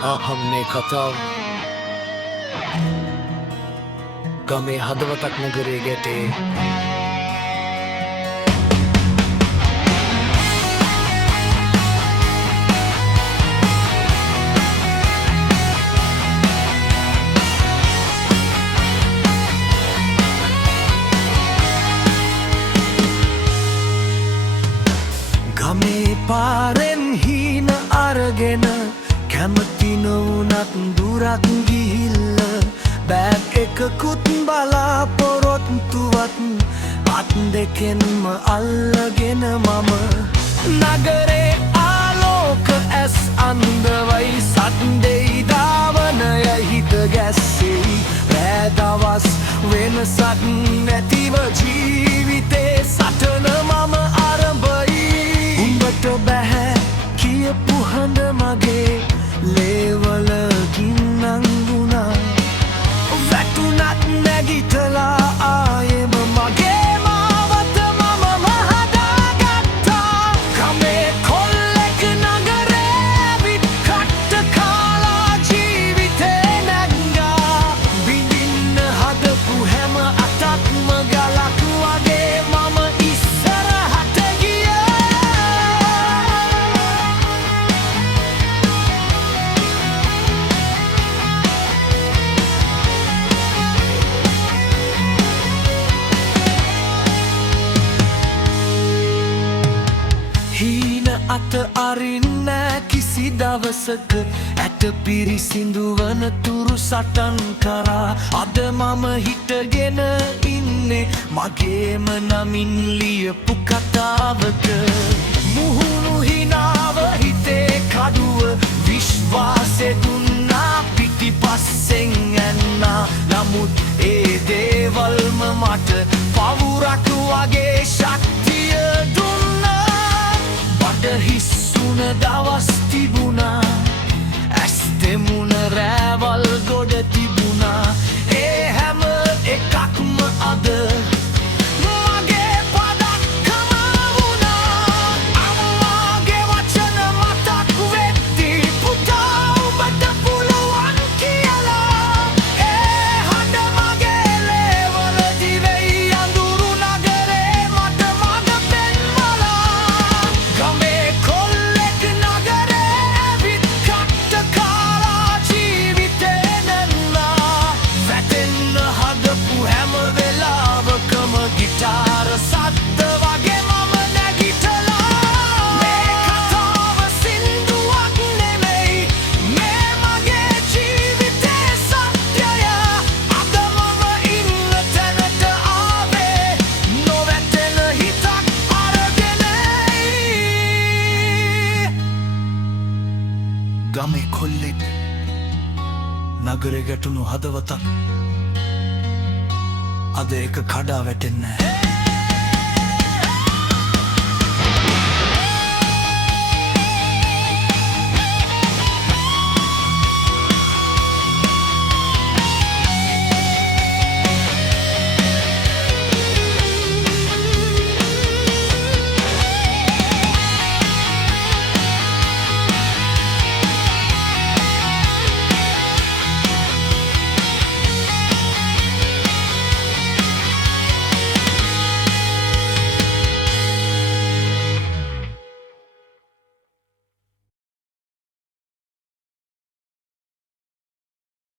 हमने කතාව ගමේ හදවතක් නගරේ ගැටේ ගමේ පාරෙන් හීන අරගෙන කැමති නොවුනත් දුරක් ගිහිල්ල බෑග් එකකුත් බලාපොරොත්තුවත් අත් දෙකෙන්ම අල්ලගෙන මම නගරේ ආලෝක ඇස් අන්දවයි සත්දෙයි ධාවනය හිත ගැස්සෙයි රෑදවස් වෙනසක් නැතිව ජීවිතේ සටන මම අරඹයි උඹට බැහැ කියපු හඳ මගේ ලේවල ගින්නංගුණා වැටුනත් නැගිටලා ආයෙම මගේ මාවත මම හදාගත්තා ගමේ කොල්ලෙක් නගරේ ඇවිත් කට්ට කාලා ජීවිතේ නැංගා බිඳින්න හදපු හැම අතක්ම ගලක් වගේ මම ඉස්සරහට හීන අත අරින්නෑ කිසි දවසක ඇට පිරිසිඳුවන තුරු සටන් කරා අද මම හිටගෙන ඉන්නේ මගේම නමින් ලියපු කතාවක මුහුණු හිනාව හිතේ කඩුව විශ්වාසෙ දුන්නා පිටිපස්සෙන් ඇන්නා නමුත් ඒ දේවල්ම මට පවුරක් වගේ ශක්තිය දුන්නා හිස්සුන දවස් තිබුණා ඇස් දෙමුණ රෑවල් ගොඩ තිබුණා ඒ හැම එකක්ම අද මගේ පදක්කම වුණා අම්මාගේ වචන මතක් වෙද්දී පුතා උඹට පුළුවන් කියලා ඒ හඬ මගේ ලේවල දිවෙයි අඳුරු නගරේ මට මඟ පෙන්වලා ගමේ ගමේ කොල්ලෙක් නගරේ ගැටුණු හදවතක් අද එක කඩා වැටෙන්නේ